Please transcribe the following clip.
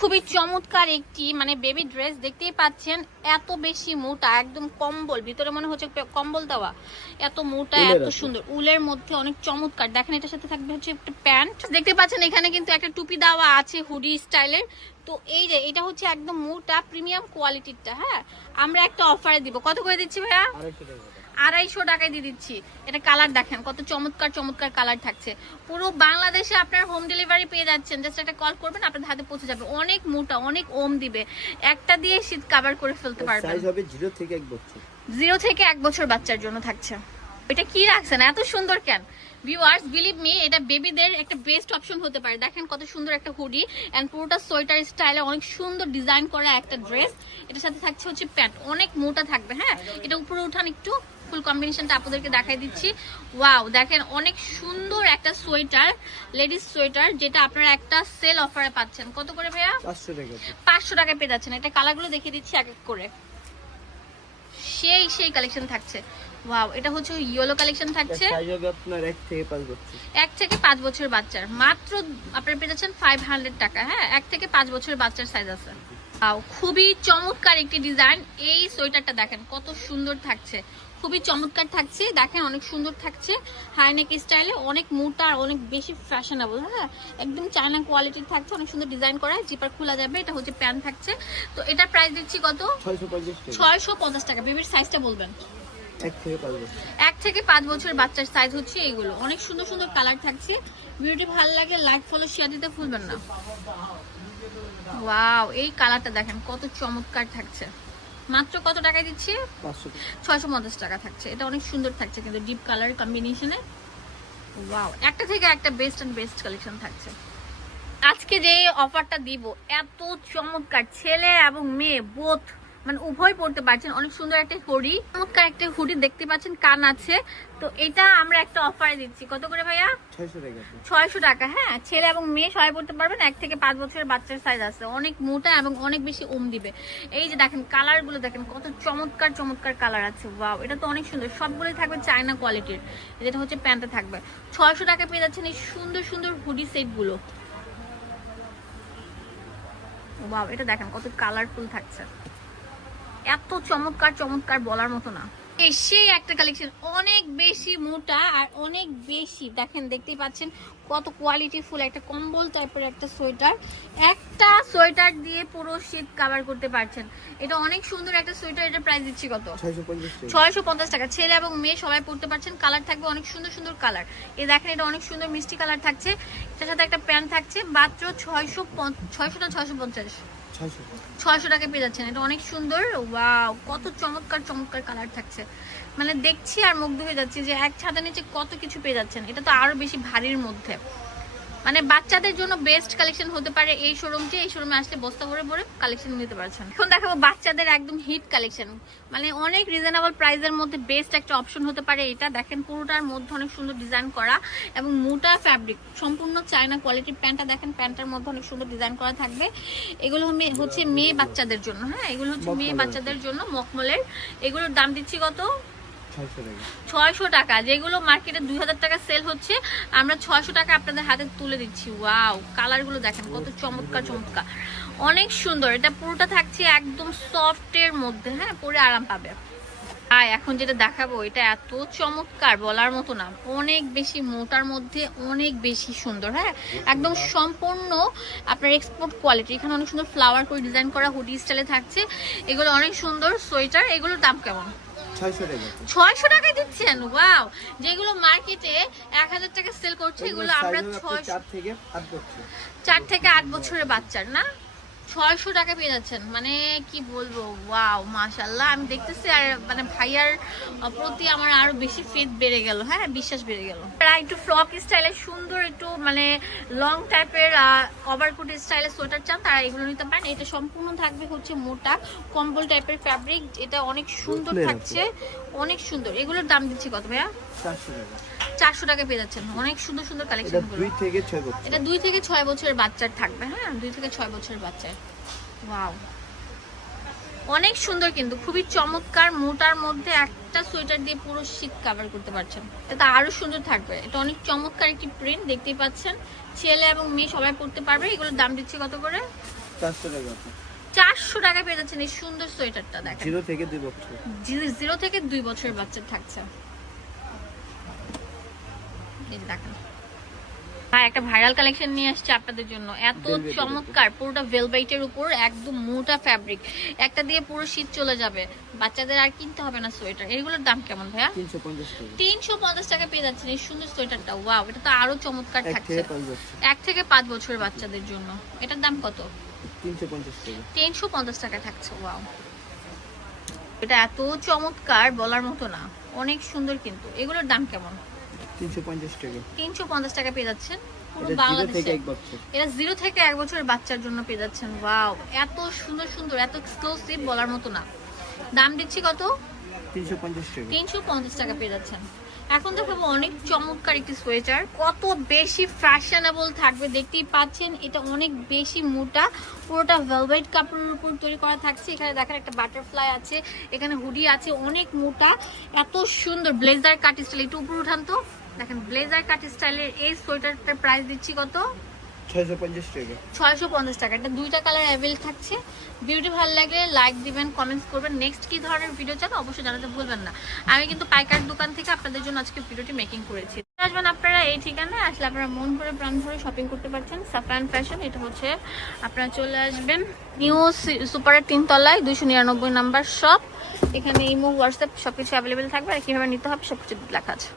খুবই চমৎকার একটি মানে বেবি ড্রেস দেখতেই পাচ্ছেন, এত বেশি মোটা, একদম কম্বল, ভিতরে মনে হচ্ছে কম্বল দেওয়া, এত মোটা এত সুন্দর, উলের মধ্যে অনেক চমৎকার। দেখেন এটার সাথে থাকবে হচ্ছে একটা প্যান্ট, দেখতে পাচ্ছেন এখানে কিন্তু একটা টুপি দেওয়া আছে হুডি স্টাইলের। তো এই যে এটা হচ্ছে একদম মোটা প্রিমিয়াম কোয়ালিটিরটা। হ্যাঁ, আমরা একটা অফারে দিব, কত করে দিচ্ছি ভাইয়া? 250 টাকায় দিয়ে দিচ্ছি। এটা কালার দেখেন কত চমৎকার চমৎকার কালার থাকছে। পুরো বাংলাদেশে আপনার হোম ডেলিভারি পেয়ে যাচ্ছেন, জাস্ট একটা কল করবেন আপনার হাতে পৌঁছে যাবে। অনেক মোটা, অনেক ওম দিবে, একটা দিয়ে শীত কভার করে ফেলতে পারবেন। সাইজ হবে 0 থেকে 1 বছর, 0 থেকে 1 বছর বাচ্চার জন্য থাকছে। এটা কি রাখছেন এত সুন্দর কেন? ভিউয়ার্স বিলিভ মি, এটা বেবিদের একটা বেস্ট অপশন হতে পারে। দেখেন কত সুন্দর একটা হুডি এন্ড পুরোটা সোয়েটার স্টাইলে অনেক সুন্দর ডিজাইন করা একটা ড্রেস। এটার সাথে থাকছে হচ্ছে প্যান্ট, অনেক মোটা থাকবে। হ্যাঁ, এটা উপরে উঠান একটু, ফুল কম্বিনেশনটা আপনাদেরকে দেখাই দিচ্ছি। ওয়াও, দেখেন অনেক সুন্দর একটা সোয়েটার, লেডিস সোয়েটার, যেটা আপনারা একটা সেল অফারে পাচ্ছেন। কত করে ভাইয়া? 500 টাকা। 500 টাকায় পেয়ে যাচ্ছেন। এটা কালারগুলো দেখিয়ে দিচ্ছি এক এক করে। সেই কালেকশন থাকছে। ওয়াও, এটা হচ্ছে ইয়েলো কালেকশন থাকছে। সাইজ হবে আপনার 1 থেকে 5 বছর, 1 থেকে 5 বছর বাচ্চার, মাত্র আপনারা পেয়ে যাচ্ছেন 500 টাকা। হ্যাঁ, 1 থেকে 5 বছর বাচ্চার সাইজ আছে। ওয়াও, খুবই চমৎকার একটি ডিজাইন। এই সোয়েটারটা দেখেন কত সুন্দর থাকছে, খুবই চমৎকার থাকছে। দেখেন অনেক সুন্দর থাকছে, হাই নেক স্টাইলে, অনেক মোটা আর অনেক বেশি ফ্যাশনেবল। হ্যাঁ, একদম চায়না কোয়ালিটির থাকছে, অনেক সুন্দর ডিজাইন করা, জিপার খোলা যাবে। এটা হচ্ছে প্যান্ট থাকছে। তো এটার প্রাইস দিচ্ছি কত? 650 টাকা। বেবির সাইজটা বলবেন? 1 থেকে 5 বছর, 1 থেকে 5 বছর বাচ্চার সাইজ হচ্ছে এগুলো। অনেক সুন্দর সুন্দর কালার থাকছে। ভিডিওটি ভালো লাগে লাইক ফলো শেয়ার দিতে ভুলবেন না। ওয়াও, এই কালারটা দেখেন কত চমৎকার থাকছে। মাত্র কত টাকায় দিচ্ছি? 650 টাকা থাকছে। এটা অনেক সুন্দর থাকছে কিন্তু ডিপ কালার কম্বিনেশনে। ওয়াও, একটা থেকে একটা বেস্ট এন্ড বেস্ট কালেকশন থাকছে। আজকে যে অফারটা দিব এত চমৎকার, ছেলে এবং মেয়ে বোথ মানে উভয় পড়তে পারছেন। অনেক সুন্দর একটা হুডি, চমৎকার একটা হুডি দেখতে পাচ্ছেন, কান আছে। তো এটা আমরা একটা অফারে দিচ্ছি। কত করে ভাইয়া? 600 টাকা। 600 টাকা। হ্যাঁ, ছেলে এবং মেয়ে সবাই পড়তে পারবেন। 1 থেকে 5 বছরের বাচ্চার সাইজ আছে, অনেক মোটা এবং অনেক বেশি ওম দিবে। এই যে দেখেন কালার গুলো দেখেন কত চমৎকার চমৎকার কালার আছে। ওয়াও, এটা তো অনেক সুন্দর। সবগুলোই থাকবে চায়না কোয়ালিটির, যেটা হচ্ছে প্যান্টে থাকবে। 600 টাকা পেয়ে যাচ্ছেন এই সুন্দর সুন্দর হুডি সেট গুলো। ওয়াও, এটা দেখেন কত কালারফুল থাকছে, এত চমৎকার চমৎকার বলার মতো না। সেই একটা কালেকশন, অনেক বেশি মোটা আর অনেক বেশি, দেখেন দেখতেই পাচ্ছেন কত কোয়ালিটিফুল একটা কম্বল টাইপের একটা সোয়েটার। একটা সোয়েটার দিয়ে পুরো শীত কভার করতে পারছেন। এটা অনেক সুন্দর একটা সোয়েটার। এটা প্রাইস দিচ্ছি কত? 650 টাকা। ছেলে এবং মেয়ে সবাই পড়তে পারছেন। কালার থাকবে অনেক সুন্দর সুন্দর কালার। এই দেখেন এটা অনেক সুন্দর মিষ্টি কালার থাকছে। এটার সাথে একটা প্যান্ট থাকছে। মাত্র 600 না 650? 600 টাকা পেয়ে যাচ্ছেন। এটা অনেক সুন্দর। ওয়াও, কত চমৎকার চমৎকার কালার থাকছে, মানে দেখছি আর মুগ্ধ হয়ে যাচ্ছি যে এক ছাদের নিচে কত কিছু পেয়ে যাচ্ছেন। এটা তো আরো বেশি ভারীর মধ্যে, মানে বাচ্চাদের জন্য বেস্ট কালেকশন হতে পারে এই শোরুমটি। এই শোরুমে আসলে বস্তা ভরে ভরে কালেকশন নিতে পারছেন। এখন দেখাবো বাচ্চাদের একদম হিট কালেকশন, মানে অনেক রিজনেবল প্রাইসের মধ্যে বেস্ট একটা অপশন হতে পারে এটা। দেখেন পুরোটার মধ্যে অনেক সুন্দর ডিজাইন করা এবং মোটা ফ্যাব্রিক, সম্পূর্ণ চায়না কোয়ালিটির। প্যান্টটা দেখেন, প্যান্টের মধ্যে অনেক সুন্দর ডিজাইন করা থাকবে। এগুলো হচ্ছে মেয়ে বাচ্চাদের জন্য। হ্যাঁ, এগুলো হচ্ছে মেয়ে বাচ্চাদের জন্য মখমলের। এগুলোর দাম দিচ্ছি কত? 600 টাকা। যেগুলো মার্কেটে 2000 টাকা সেল হচ্ছে, আমরা 600 টাকা আপনাদের হাতে তুলে দিচ্ছি। ওয়াও, কালার গুলো দেখেন কত চমৎকার চমৎকার, অনেক সুন্দর। এটা পুরোটা থাকছে একদম সফটের মধ্যে। হ্যাঁ, পরে আরাম পাবে। আর এখন যেটা দেখাবো এটা এত চমৎকার বলার মতো না, অনেক বেশি মোটার মধ্যে অনেক বেশি সুন্দর। হ্যাঁ, একদম সম্পূর্ণ আপনার এক্সপোর্ট কোয়ালিটি। এখানে অনেক সুন্দর ফ্লাওয়ার করে ডিজাইন করা হুডি স্টাইলে থাকছে। এগুলো অনেক সুন্দর সোয়েটার। এগুলোর দাম কেমন? 600 টাকায় দিচ্ছেন। ওয়াও, যেগুলো মার্কেটে 1000 টাকা সেল করছে, এগুলো আমরা 4 থেকে 8 বছরের বাচ্চার না 600 টাকা পেয়ে যাচ্ছেন। মানে কি বলবো, ওয়াও মাশাআল্লাহ। আমি দেখতেছি আর মানে ভাইয়ার প্রতি আমার আরো বেশি ফেথ বেড়ে গেল। হ্যাঁ, বিশ্বাস বেড়ে গেল। একটু ফ্রক স্টাইলে সুন্দর, একটু মানে লং টাইপের ওভারকোট স্টাইলে সোয়েটার চান, তারা এগুলো নিতে পারেন। এটা সম্পূর্ণ থাকবে হচ্ছে মোটা কম্বল টাইপের ফ্যাব্রিক। এটা অনেক সুন্দর থাকছে, অনেক সুন্দর। এগুলোর দাম দিচ্ছি কত ভাইয়া? 400 টাকা পেয়ে যাচ্ছেন। অনেক সুন্দর সুন্দর কালেকশন। এটা 2 থেকে 6 বছরের বাচ্চার থাকবে। হ্যাঁ, 2 থেকে 6 বছরের বাচ্চার। ওয়াও, অনেক সুন্দর কিন্তু খুবই চমৎকার। মোটার মধ্যে একটা সোয়েটার দিয়ে পুরো শীত কভার করতে পারছেন। এটা আরো সুন্দর থাকবে। এটা অনেক চমৎকার একটি প্রিন্ট দেখতেই পাচ্ছেন। ছেলে এবং মেয়ে সবাই পড়তে পারবে। এগুলোর দাম দিচ্ছি কত করে? 400 টাকা। 400 টাকা পেয়ে যাচ্ছেন এই সুন্দর সোয়েটারটা। দেখেন 0 থেকে 2 বছর। 0 থেকে 2 বছরের বাচ্চা থাকছে। এই যে দেখেন ভাই একটা ভাইরাল কালেকশন নিয়ে আসছে আপনাদের জন্য, এত Velvet-এর চমৎকার, পুরোটা ভেলভেটের উপর একদম মোটা ফ্যাব্রিক, একটা দিয়ে পুরো শীত চলে যাবে, বাচ্চাদের আর কিনতে হবে না সোয়েটার। এগুলোর দাম কেমন ভাইয়া? 350 টাকা। 350 টাকা পেয়ে যাচ্ছেন এই সুন্দর সোয়েটারটা। ওয়াও, এটা তো আরো চমৎকার 1 থাকছে। থেকে 5 বছর। 1 থেকে 5 বছরের বাচ্চাদের জন্য। এটার দাম কত? 350 টাকা। 350 টাকা থাকছে। ওয়াও, এটা এত চমৎকার বলার মতো না, অনেক সুন্দর। কিন্তু এগুলোর দাম কেমন? 350 টাকা। 350 টাকা পেয়ে যাচ্ছেন পুরো এটা 0 থেকে বাংলাদেশে। 1 বছর। এটা 0 থেকে 1 বছরের বাচ্চার জন্য পেয়ে যাচ্ছেন। ওয়াও, এত সুন্দর সুন্দর, এত এক্সক্লুসিভ বলার মতো না। দাম দিচ্ছি কত? 350 টাকা। 350 টাকা পেয়ে যাচ্ছেন। এখন দেখাবো অনেক চমৎকার একটি সোয়েটার, কত বেশি ফ্যাশনেবল থাকবে দেখতেই পাচ্ছেন। এটা অনেক বেশি মোটা, পুরোটা ভেলভেট কাপড়ের উপর তৈরি করা থাকছে। এখানে দেখেন একটা বাটারফ্লাই আছে, এখানে হুডি আছে, অনেক মোটা, এত সুন্দর ব্লেজার কাট স্টাইল। একটু উপর উঠান তো, দেখেন ব্লেজার কাট স্টাইলের এই সোয়েটারটার প্রাইস দিচ্ছি কত? 650 টাকা। 650 টাকা। এটা দুইটা কালার অ্যাভেল থাকছে। ভিডিওটি ভালো লাগলে লাইক দিবেন, কমেন্টস করবেন। নেক্সট কি ধরনের ভিডিও চান অবশ্যই জানাতে ভুলবেন না। আমি কিন্তু পাইকার দোকান থেকে আপনাদের জন্য আজকে ভিডিওটি মেকিং করেছি। আসবেন আপনারা এই ঠিকানায়, আসলে আপনারা মন ভরে প্রাণ ভরে শপিং করতে পারছেন। সাফায়ান ফ্যাশন, এটা হচ্ছে আপনারা চলে আসবেন নিউ সুপারের 3 তলায় 299 নাম্বার শপ। এখানে ইমো, হোয়াটসঅ্যাপ সবকিছু অ্যাভেলেবেল থাকবে, আর কিভাবে নিতে হবে সবকিছু লেখা আছে।